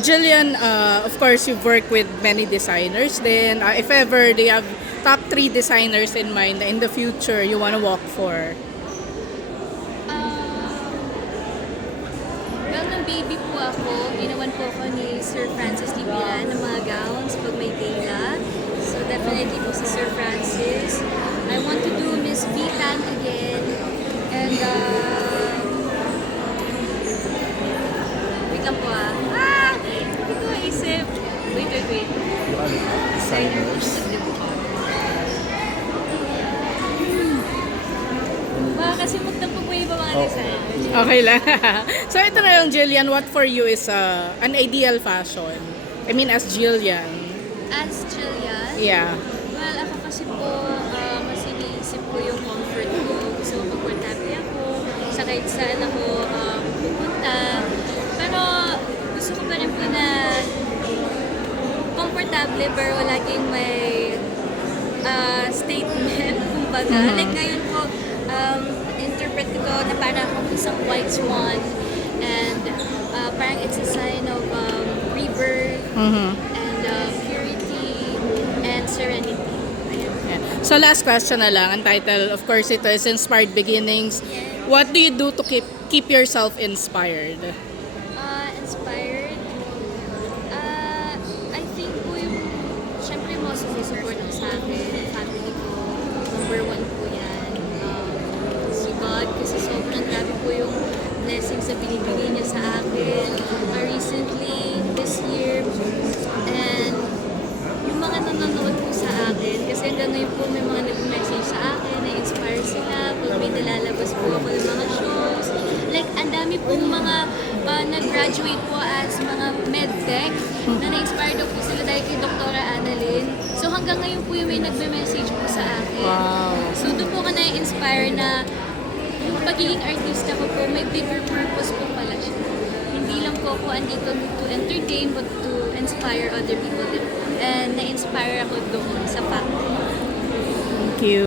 Jillian, of course, you've worked with many designers. Then, if ever they have top 3 designers in mind in the future you want to walk for? Well, nung baby po ako, ginawan po ako ni Sir Francis Libian ng mga gowns pag may gala. So definitely po si Sir Francis. I want to do Miss Vitan again. And, wait lang po hindi ko maisip. Wait. Designers. Baka kasi magtampo po yung mga designers. Okay lang. So, ito na yung Jillian. What for you is an ideal fashion? I mean, as Jillian. As Jillian? Yeah. Well, ako kasi po, mas iniisip ko yung comfort ko. Gusto ko komportable ako, sa kahit saan ako pupunta. Pero gusto ko pa rin po na komportable pero laging may statement, kumbaga. Like ngayon po, interpret ko na parang akong isang white swan and parang it's a sign of rebirth and purity and serenity. Yeah. So, last question na lang. Ang title, of course, ito is Inspired Beginnings. What do you do to keep yourself inspired? Inspired? I think po yung, syempre mo support ang sa akin, family ko, number 1 po yan. Si God, kasi sobrang grabe po yung blessings na binibigay niya sa akin. Recently, this year, and yung mga nanonood po sa akin, kasi hanggang ngayon po may mga nag-message sa akin, na-inspire sila, pag may nalalabas po ako ng mga shows. Like, ang dami pong mga nag-graduate po as mga medtech na na-inspire daw po sila dahil kay Dr. Annalyn. So hanggang ngayon po yung may nagme-message po sa akin. Wow. So doon po ka na-inspire na yung pagiging artista ko po, may bigger purpose po pala siya. Hindi lang po ako andito to entertain but to inspire other people din. And na-inspire ako doon sa fact. Thank you.